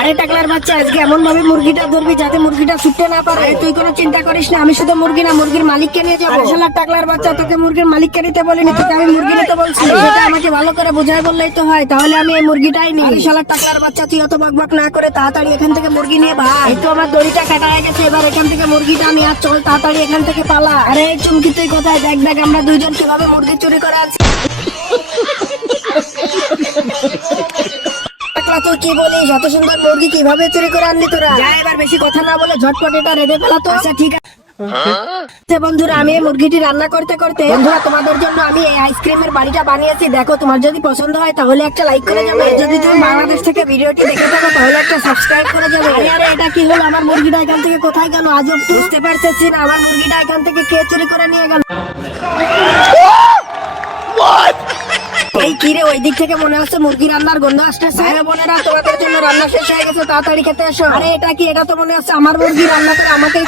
আরে টাকলার বাচ্চা, আজকে এমন ভাবে মুরগিটা ধরবি যাতে মুরগিটা ছুটতে না পারে। তুই কোনো চিন্তা করিস না, আমি শুধু মুরগি না মুরগির মালিককে নিয়ে যাবো। শালা টাকলার বাচ্চা, তোকে মুরগির মালিককে নিতে বলিনি, তোকে আমি মুরগি নিতে বলছি। সেটা আমাকে ভালো করে বুঝাই বললেই তো হয়, তাহলে আমি এই মুরগিটাই নিই। আরে শালা টাকলার বাচ্চা, তুই অত বকবক না করে তাড়াতাড়ি এখান থেকে মুরগি নিয়ে ভাগ। এই তো আমার দড়িটা কাটা হয়ে গেছে, এবার এখান থেকে মুরগিটা নিয়ে আর চল তাড়াতাড়ি এখান থেকে পালা। আরে এই চুমকি, তুই কোথায়? দেখ দেখ আমরা দুইজন কিভাবে মুরগি চুরি করে আছি। তুই কি বলিস? এত সুন্দর মুরগি কিভাবে চুরি করে আনলি তোরা? যা, এবার বেশি কথা না বলে ঝটপট এটা রেঁধে ফেলা তো। আচ্ছা ঠিক আছে বন্ধুরা, আমি এই মুরগিটি রান্না করতে করতে বন্ধুরা তোমাদের জন্য আমি এই আইসক্রিমের বাড়িটা বানিয়েছি। দেখো, তোমার যদি পছন্দ হয় তাহলে একটা লাইক করে যাবে। যদি তুমি বাংলাদেশ থেকে ভিডিওটি দেখে থাকো তাহলে একটা সাবস্ক্রাইব করে যাবে। আরে আরে, এটা কি হলো? আমার মুরগিটা এখান থেকে কোথায় গেল? আজব তো, বুঝতে পারতেছি না আমার মুরগিটা এখান থেকে কে চুরি করে নিয়ে গেল। এই কি রে, ওই দিক থেকে মনে হচ্ছে মুরগি রান্নার গন্ধ আসতেছে। হ্যাঁ বোনেরা, তোমাদের জন্য রান্না শেষ হয়ে গেছে, তাড়াতাড়ি খেতে এসো। আরে এটা কি? এটা তো মনে হচ্ছে আমার মুরগি রান্না করে আমাকেই